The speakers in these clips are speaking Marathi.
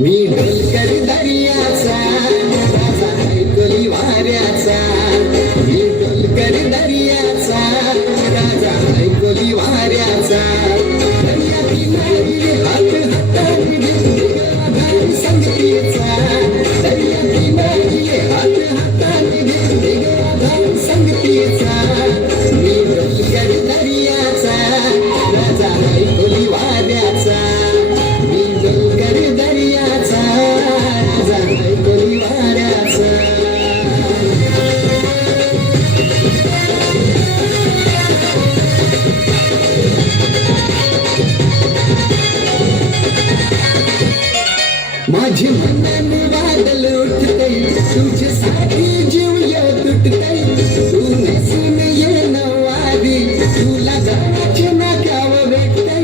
मी डोलकर दर्याचा राजा ऐकली वाऱ्याचा मी डोलकर दर्याचा राजा ऐकली वाऱ्याचा दर्या किनारी हात हाताने घेऊन आधार संगतीचा दर्या किनारी हात हाताने घेऊन आधार संगतीचा मी डोलकर दर्याचा राजा ऐकली वाऱ्याचा मी डोलकर दर्याचा राजा ऐकली वाऱ्याचा माझे मन वादल उठते तुझ्यासाठी जीव तुटते तू नसून ये नवारी तुला गावाचे नाकाव भेटते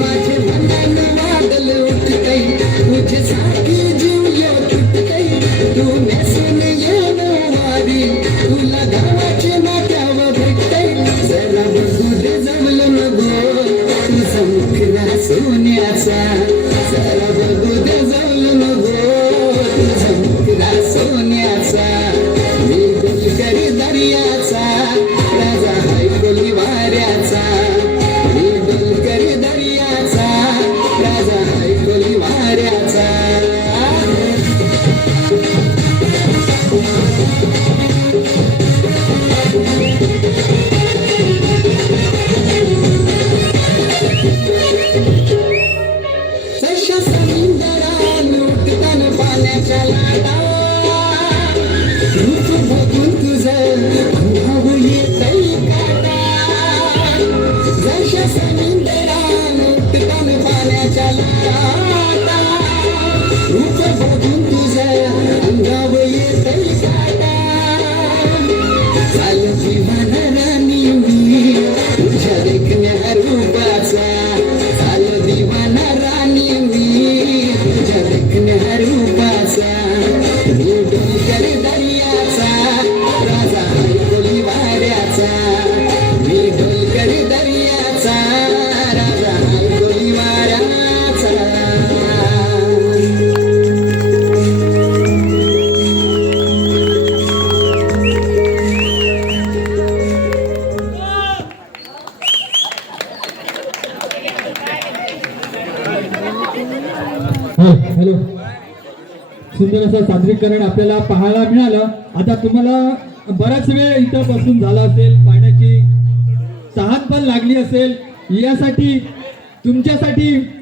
माझे मन वादल उठते तुझ्यासाठी जीव तुटते तू नसून ये नवारी तुला गावाचे नाकाव भेटते जरा बघून जमलं नको तुझा मुखडा सोन्याचा जरा बघू दे जमलं नको तुझा मुखडा सोन्याचा मी डोलकर दर्याचा राजा ऐकली वाऱ्याचा मी डोलकर दर्याचा राजा ऐकली वाऱ्याचा पाण्याच्या लाटा रूप बघून तुझं अंगावर येतंय काटा जशा समुद्रान उठतान पाण्याच्या लाटा रूप बघून तुझं अंगावर येतंय काटा चाल जीवन राणी मी तुझ्या देखण्या रूपाचा चाल दिवाना राणी मी तुझ्या देखण्या रूपाचा मी डोलकर दर्याचा राजा ऐकली वाऱ्याचा मी डोलकर दर्याचा राजा ऐकली वाऱ्याचा हॅलो सुंदर असं सादरीकरण आपल्याला पाहायला मिळालं. आता तुम्हाला बराच वेळ इथं बसून झाला असेल, पाण्याची तहान पण लागली असेल. यासाठी तुमच्यासाठी